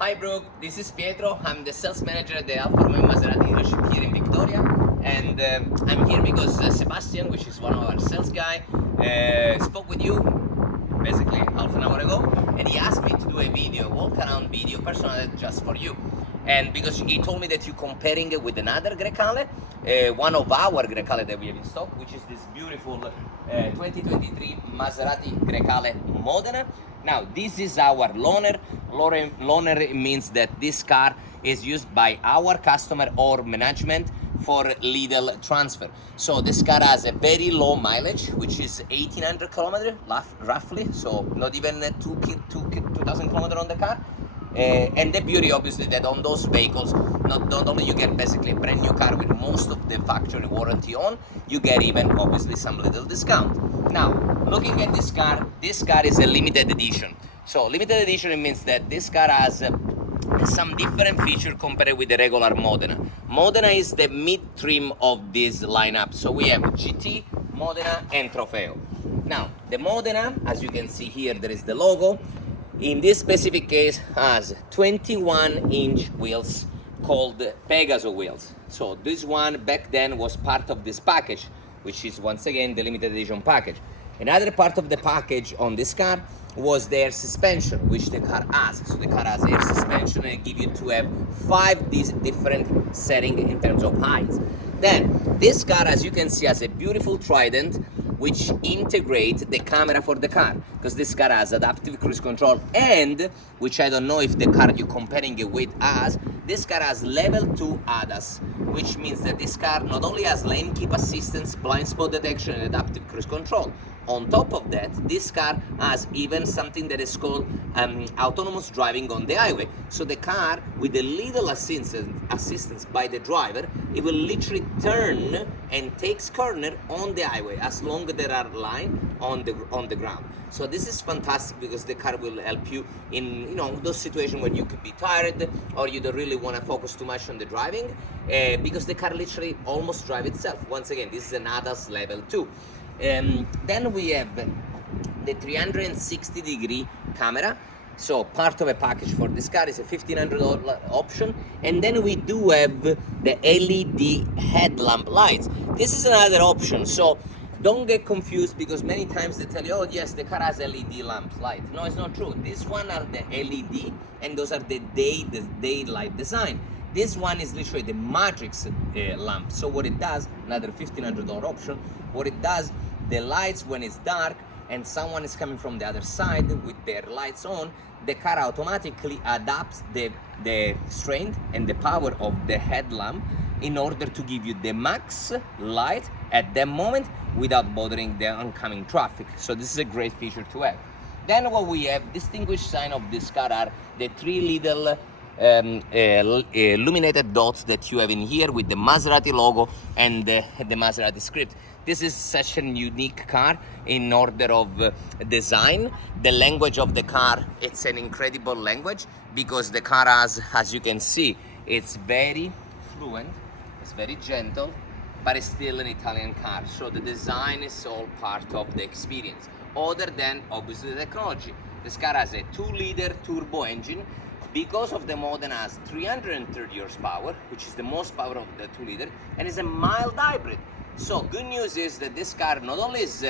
Hi Brooke, this is Pietro. I'm the sales manager at the Alfa Romeo Maserati dealership here in Victoria, and I'm here because Sebastian, which is one of our sales guy, spoke with you basically half an hour ago, and he asked me to do a video, walk-around video, personalized just for you. And because he told me that you're comparing it with another Grecale, one of our Grecale that we have in stock, which is this beautiful 2023 Maserati Grecale Modena. Now, this is our loaner. Loaner means that this car is used by our customer or management for little transfer. So this car has a very low mileage, which is 1800 kilometers roughly, so not even 2000 kilometers on the car. And the beauty obviously that on those vehicles, not only you get basically a brand new car with most of the factory warranty on, you get even obviously some little discount. Now, looking at this car is a limited edition. So limited edition, it means that this car has some different feature compared with the regular Modena. Modena is the mid-trim of this lineup. So we have GT, Modena and Trofeo. Now, the Modena, as you can see here, there is the logo. In this specific case, has 21-inch wheels called Pegaso wheels. So this one back then was part of this package, which is once again the limited edition package. Another part of the package on this car was the air suspension, which the car has. So the car has air suspension and give you to have 5 different settings in terms of heights. Then this car, as you can see, has a beautiful trident which integrate the camera for the car, because this car has adaptive cruise control, and which I don't know if the car you're comparing it with has, this car has level 2 ADAS, which means that this car not only has lane keep assistance, blind spot detection and adaptive cruise control. On top of that, this car has even something that is called autonomous driving on the highway. So the car, with a little assistance by the driver, it will literally turn and takes corner on the highway as long as there are lines on the ground. So this is fantastic because the car will help you in those situations when you could be tired or you don't really want to focus too much on the driving, because the car literally almost drives itself. Once again, this is an ADAS level 2. Then we have the 360-degree camera. So part of a package for this car is a $1,500 option, and then we do have the LED headlamp lights. This is another option, so don't get confused because many times they tell you, oh yes, the car has LED lamps light. No, it's not true. This one are the LED, and those are the daylight design. This one is literally the matrix lamp. So what it does, another $1,500 option, what it does, the lights when it's dark and someone is coming from the other side with their lights on, the car automatically adapts the strength and the power of the headlamp in order to give you the max light at that moment without bothering the oncoming traffic. So this is a great feature to have. Then what we have, distinguished sign of this car are the 3 little illuminated dots that you have in here with the Maserati logo and the Maserati script. This is such a unique car in order of design. The language of the car, it's an incredible language because the car has, as you can see, it's very fluent, it's very gentle, but it's still an Italian car. So the design is all part of the experience, other than obviously the technology. This car has a 2-liter turbo engine. Because of the Modena has 330 horsepower, which is the most power of the 2-liter, and is a mild hybrid. So good news is that this car not only is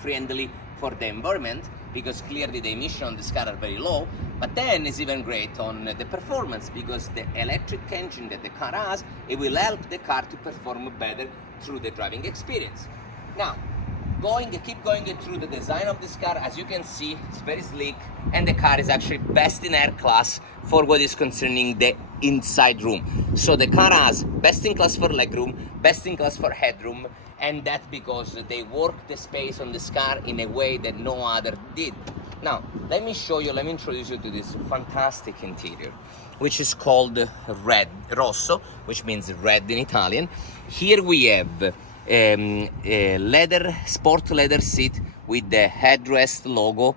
friendly for the environment, because clearly the emissions on this car are very low, but then it's even great on the performance because the electric engine that the car has, it will help the car to perform better through the driving experience. Now, keep going through the design of this car. As you can see, it's very sleek, and the car is actually best in air class for what is concerning the inside room. So the car has best in class for legroom, best in class for headroom, and that's because they work the space on this car in a way that no other did. Now, let me introduce you to this fantastic interior, which is called Rosso, which means red in Italian. Here we have sport leather seat with the headrest logo.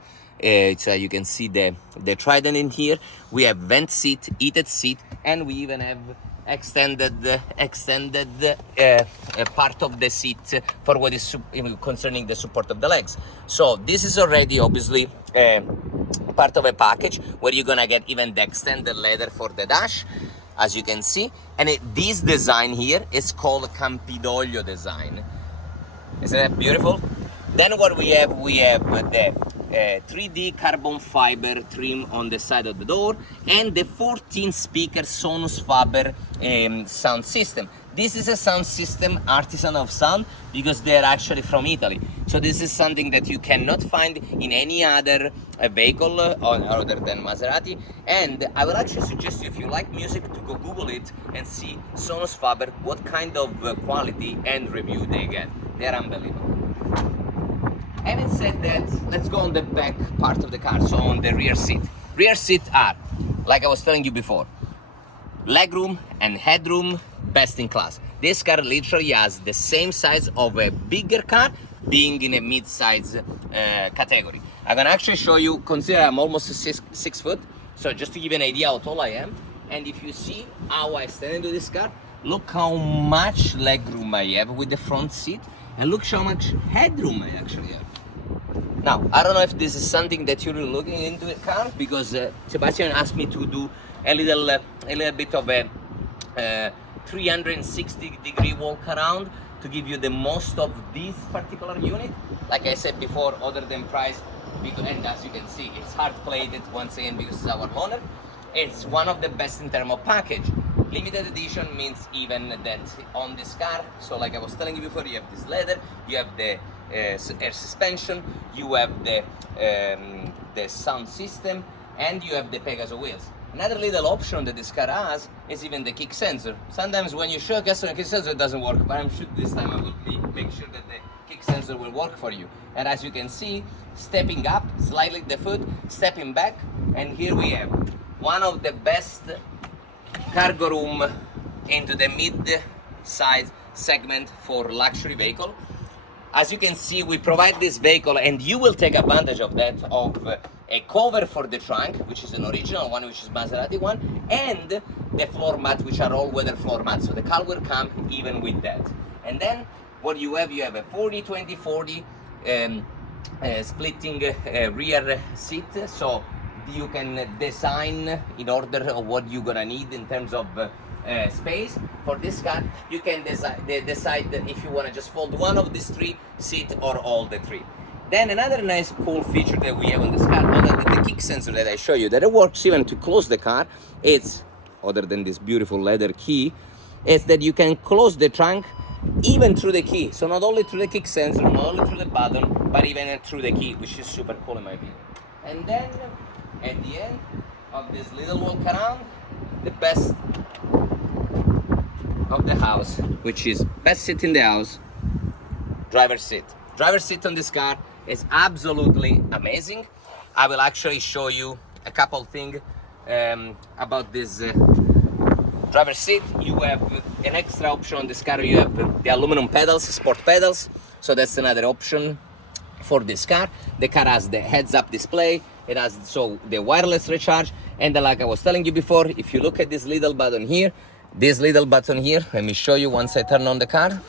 So you can see the trident in here. We have vent seat, heated seat, and we even have extended part of the seat for what is concerning the support of the legs. So this is already obviously part of a package where you're gonna get even the extended leather for the dash, as you can see. And this design here is called Campidoglio design. Isn't that beautiful? Then what we have the 3D carbon fiber trim on the side of the door and the 14 speaker Sonus Faber sound system. This is a sound system artisan of sound because they're actually from Italy. So this is something that you cannot find in any other vehicle other than Maserati. And I will actually suggest you, if you like music, to go Google it and see Sonus Faber, what kind of quality and review they get. They're unbelievable. Having said that, let's go on the back part of the car, so on the rear seat. Rear seat are, like I was telling you before, legroom and headroom, best in class. This car literally has the same size of a bigger car, being in a mid-size category. I'm gonna actually show you, consider I'm almost 6 foot, so just to give you an idea how tall I am. And if you see how I stand into this car, look how much legroom I have with the front seat, and look how much headroom I actually have. Now, I don't know if this is something that you're looking into a car, because Sebastian asked me to do a little bit of a 360-degree walk around to give you the most of this particular unit. Like I said before, other than price, and as you can see, it's hard plated once again because it's our honor. It's one of the best in terms of package. Limited edition means even that on this car, so like I was telling you before, you have this leather, you have the air suspension, you have the sound system, and you have the Pegaso wheels. Another little option that this car has is even the kick sensor. Sometimes when you show a customer kick sensor, it doesn't work, but I'm sure this time I will make sure that the kick sensor will work for you. And as you can see, stepping up slightly the foot, stepping back, and here we have one of the best cargo room into the mid-size segment for luxury vehicle. As you can see, we provide this vehicle, and you will take advantage of that, of a cover for the trunk, which is an original one, which is Maserati one, and the floor mat, which are all-weather floor mats. So the car will come even with that. And then what you have a 40-20-40 splitting rear seat, so you can design in order of what you're gonna need in terms of space. For this car, you can decide if you want to just fold one of these 3 seats or all the 3. Then another nice cool feature that we have on this car, other than the kick sensor that I show you, that it works even to close the car, it's, other than this beautiful leather key, is that you can close the trunk even through the key. So not only through the kick sensor, not only through the button, but even through the key, which is super cool in my opinion. And then at the end of this little walk around, the best of the house, which is best seat in the house, driver's seat. Driver's seat on this car is absolutely amazing. I will actually show you a couple things about this driver's seat. You have an extra option on this car. You have the aluminum pedals, sport pedals, so that's another option for this car. The car has the heads-up display. It has the wireless recharge, and like I was telling you before, if you look at this little button here, let me show you once I turn on the car.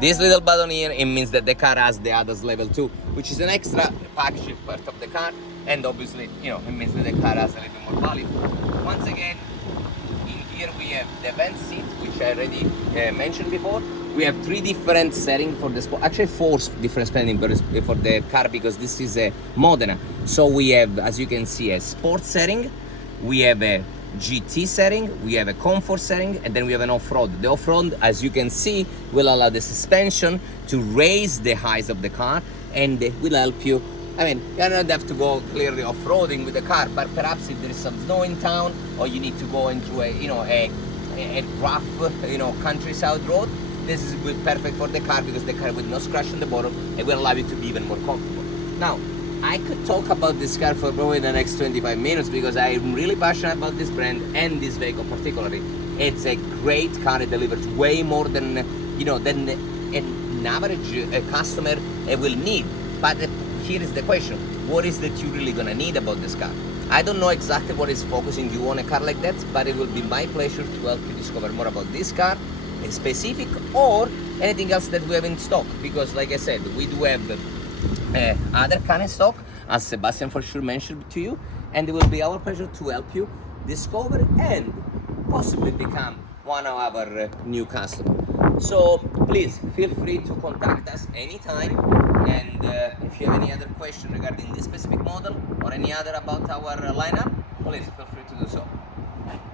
This little button here, it means that the car has the ADAS level 2, which is an extra package part of the car, and obviously, it means that the car has a little bit more value. Once again, in here we have the vent seat, which I already mentioned before. We have 3 different settings for the sport, actually 4 different settings for the car, because this is a Modena. So we have, as you can see, a sport setting, we have a GT setting, we have a comfort setting, and then we have an off-road. The off-road, as you can see, will allow the suspension to raise the height of the car, and it will help you. You don't have to go clearly off-roading with the car, but perhaps if there is some snow in town, or you need to go into a rough, countryside road, this is perfect for the car, because the car with no scratch on the bottom, it will allow you to be even more comfortable. Now, I could talk about this car for probably the next 25 minutes because I'm really passionate about this brand and this vehicle particularly. It's a great car. It delivers way more than an average customer will need. But here is the question: what is that you really gonna need about this car? I don't know exactly what is focusing you on a car like that, but it will be my pleasure to help you discover more about this car in specific or anything else that we have in stock. Because like I said, we do have other car in stock, as Sebastian for sure mentioned to you, and it will be our pleasure to help you discover and possibly become one of our new customers. So please feel free to contact us anytime, and if you have any other question regarding this specific model or any other about our lineup, please feel free to do so.